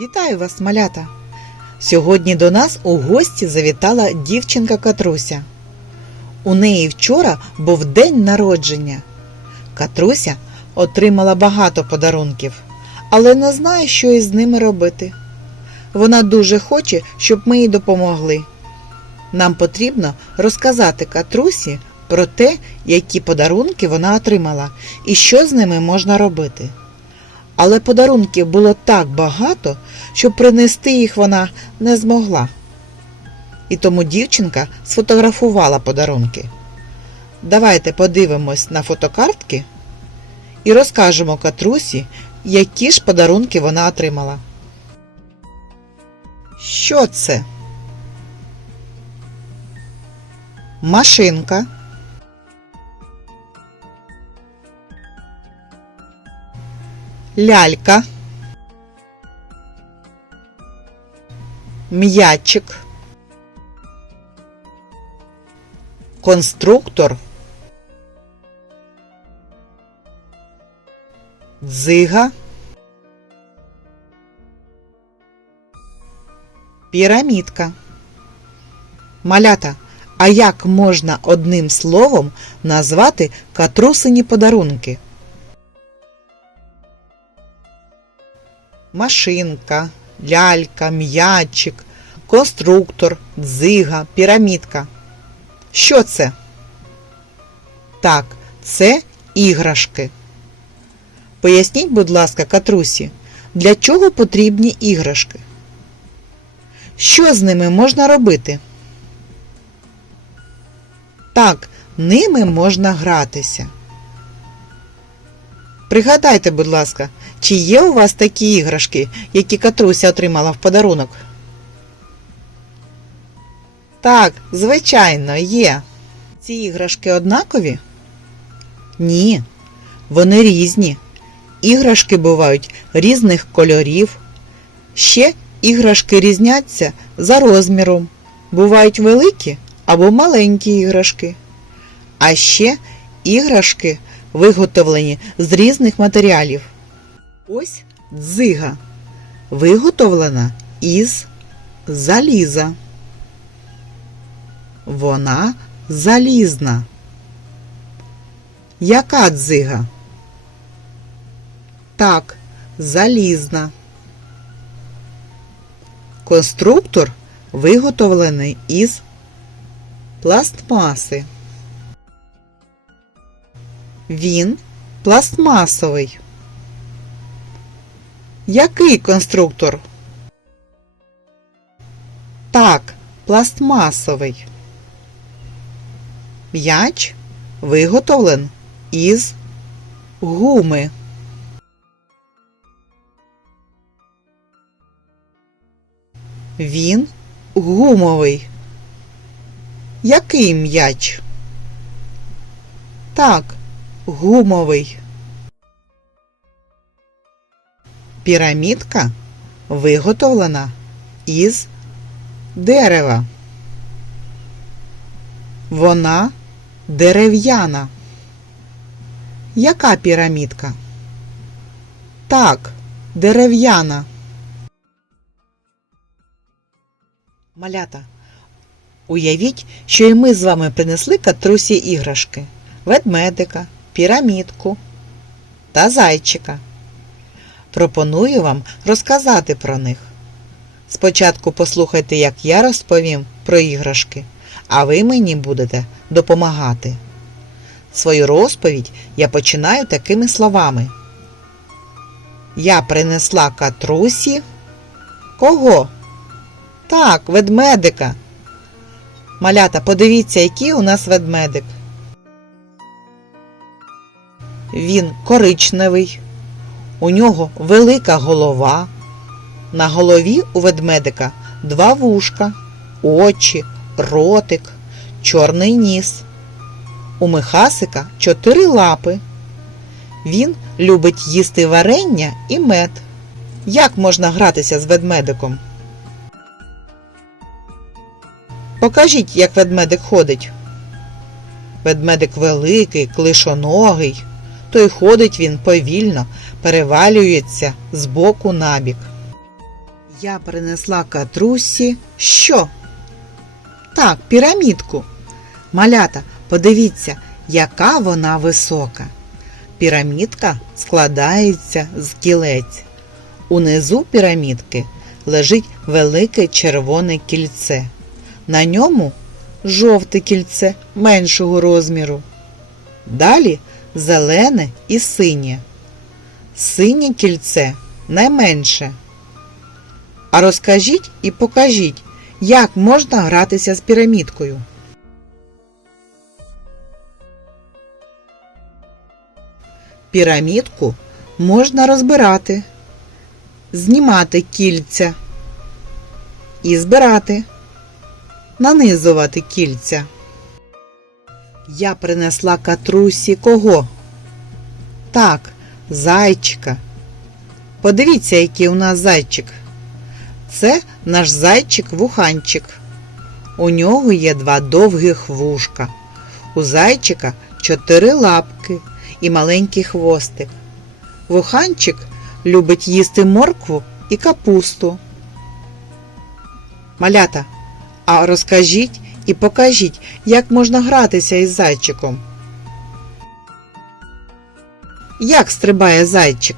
Вітаю вас, малята! Сьогодні до нас у гості завітала дівчинка Катруся. У неї вчора був день народження. Катруся отримала багато подарунків, але не знає, що із ними робити. Вона дуже хоче, щоб ми їй допомогли. Нам потрібно розказати Катрусі про те, які подарунки вона отримала і що з ними можна робити. Але подарунків було так багато, що принести їх вона не змогла. І тому дівчинка сфотографувала подарунки. Давайте подивимось на фотокартки і розкажемо Катрусі, які ж подарунки вона отримала. Що це? Машинка. Лялька. М'ячик. Конструктор. Дзига. Пірамідка. Малята. А як можна одним словом назвати катрусині подарунки? Машинка, лялька, м'ячик, конструктор, дзига, пірамідка. Що це? Так, це іграшки. Поясніть, будь ласка, Катрусі, для чого потрібні іграшки? Що з ними можна робити? Так, ними можна гратися. Пригадайте, будь ласка, чи є у вас такі іграшки, які Катруся отримала в подарунок? Так, звичайно, є. Ці іграшки однакові? Ні, вони різні. Іграшки бувають різних кольорів. Ще іграшки різняться за розміром. Бувають великі або маленькі іграшки. А ще іграшки виготовлені з різних матеріалів. Ось дзига, виготовлена із заліза. Вона залізна. Яка дзига? Так, залізна. Конструктор виготовлений із пластмаси. Він пластмасовий. Який конструктор? Так, пластмасовий. М'яч виготовлен із гуми. Він гумовий. Який м'яч? Так, гумовий. Пірамідка виготовлена із дерева. Вона дерев'яна. Яка пірамідка? Так, дерев'яна. Малята. Уявіть, що і ми з вами принесли катрусі іграшки, ведмедика, пірамідку та зайчика. Пропоную вам розказати про них. Спочатку послухайте, як я розповім про іграшки, а ви мені будете допомагати. Свою розповідь я починаю такими словами. Я принесла катрусі. Кого? Так, ведмедика. Малята, подивіться, який у нас ведмедик. Він коричневий, у нього велика голова. На голові у ведмедика два вушка, очі, ротик, чорний ніс. У Михасика чотири лапи. Він любить їсти варення і мед. Як можна гратися з ведмедиком? Покажіть, як ведмедик ходить. Ведмедик великий, клишоногий, то й ходить він повільно, перевалюється з боку на бік. Я принесла катрусі що? Так, пірамідку. Малята, подивіться, яка вона висока. Пірамідка складається з кілець. Унизу пірамідки лежить велике червоне кільце. На ньому жовте кільце меншого розміру. Далі зелене і синє. Синє кільце найменше. А розкажіть і покажіть, як можна гратися з пірамідкою. Пірамідку можна розбирати, знімати кільця і збирати, нанизувати кільця. Я принесла катрусі кого? Так, зайчика. Подивіться, який у нас зайчик. Це наш зайчик-вуханчик. У нього є два довгих вушка. У зайчика чотири лапки і маленький хвостик. Вуханчик любить їсти моркву і капусту. Малята, а розкажіть і покажіть, як можна гратися із зайчиком. Як стрибає зайчик?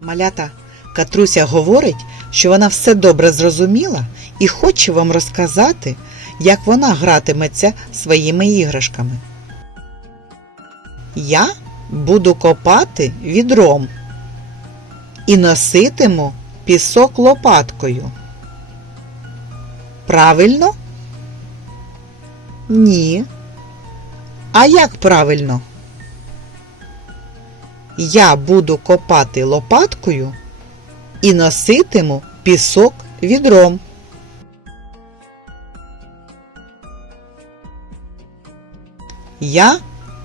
Малята, Катруся говорить, що вона все добре зрозуміла і хоче вам розказати, як вона гратиметься своїми іграшками. Я буду копати відром і носитиму пісок лопаткою. Правильно? Ні. А як правильно? Я буду копати лопаткою і носитиму пісок відром. Я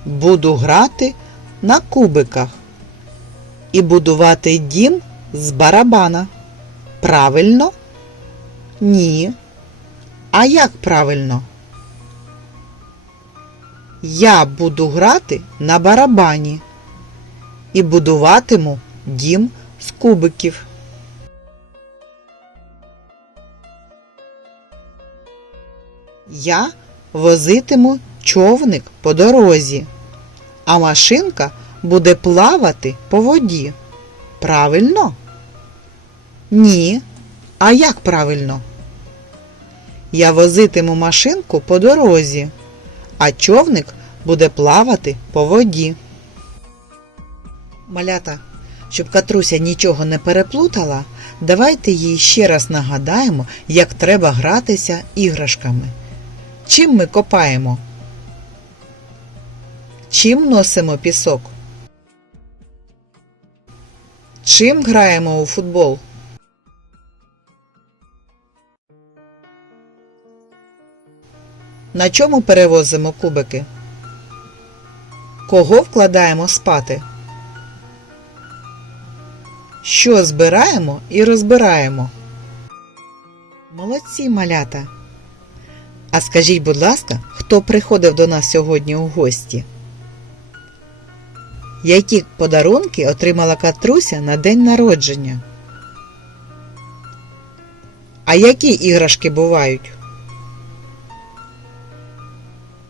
буду грати на кубиках і будувати дім з барабана. Правильно? Ні. А як правильно? Я буду грати на барабані і будуватиму дім з кубиків. Я возитиму човник по дорозі, а машинка буде плавати по воді. Правильно? Ні. А як правильно? Я возитиму машинку по дорозі, а човник буде плавати по воді. Малята, щоб Катруся нічого не переплутала, давайте їй ще раз нагадаємо, як треба гратися іграшками. Чим ми копаємо? Чим носимо пісок? Чим граємо у футбол? На чому перевозимо кубики? Кого вкладаємо спати? Що збираємо і розбираємо? Молодці малята! А скажіть, будь ласка, хто приходив до нас сьогодні у гості? Які подарунки отримала Катруся на день народження? А які іграшки бувають?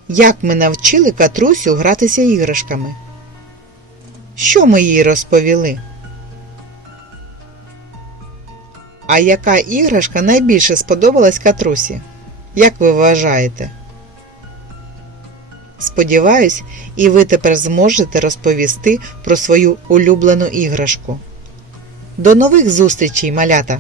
Як ми навчили Катрусю гратися іграшками? Що ми їй розповіли? А яка іграшка найбільше сподобалась Катрусі? Як ви вважаєте? Сподіваюсь, і ви тепер зможете розповісти про свою улюблену іграшку. До нових зустрічей, малята!